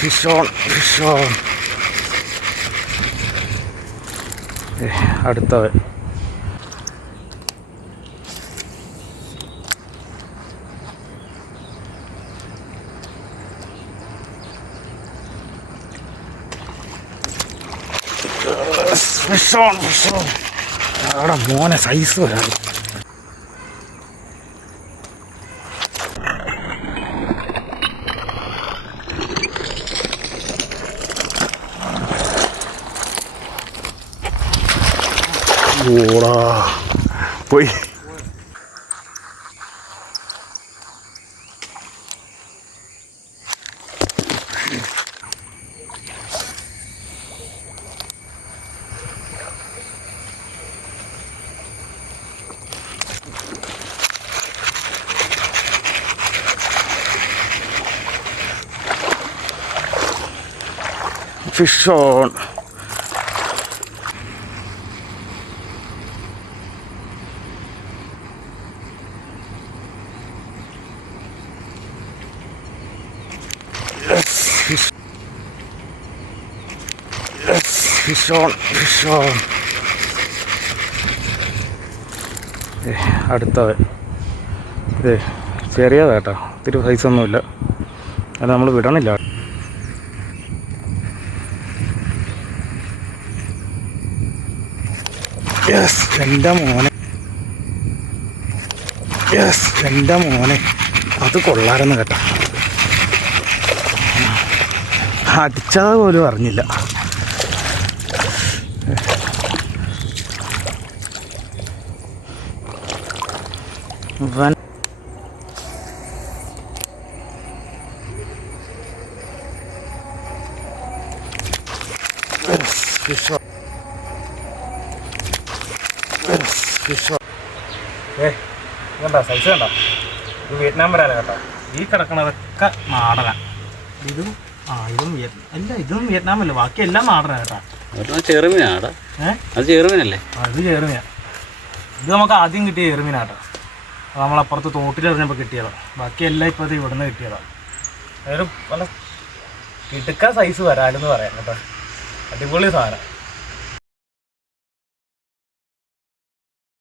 Fish on. അടുത്തത് fish on. അവിടെ മോനെ സൈസ് വരാറ്. ഓടാ പോയി. Fish on. Fish on. അടുത്തത് ഇത് ചെറിയതാട്ടോ, ഒത്തിരി സൈസൊന്നുമില്ല, അത് നമ്മൾ വിടണില്ല. എൻ്റെ മോനെ അത് കൊള്ളാരെന്ന് കേട്ടോ. അടിച്ചത് പോലും അറിഞ്ഞില്ല. കണ്ടോ സൈസ് കണ്ടോ? ഇത് വിയറ്റ്നാം വരാനാണ് കേട്ടോ. ഈ കിടക്കണതൊക്കെ നാടനാണ്. ഇതും ഇതും വിയറ്റ്നാമല്ല, ബാക്കി എല്ലാം നാടനാണ് കേട്ടോ. ചെറുമീനാണ്. അത് ചെറുമീനല്ലേ? അത് ചെറുമീനാണ്. ഇത് നമുക്ക് ആദ്യം കിട്ടിയ ചെറുമീനാട്ടോ. അത് നമ്മളപ്പുറത്ത് തോട്ടിലെറിഞ്ഞപ്പോൾ കിട്ടിയതാണ്. ബാക്കിയെല്ലാം ഇപ്പോൾ ഇത് ഇവിടുന്ന് കിട്ടിയതാണ്. അതൊരു നല്ല കിടുക്ക സൈസ് വരാലെന്ന് പറയാം കേട്ടോ. അടിപൊളി സാധനം.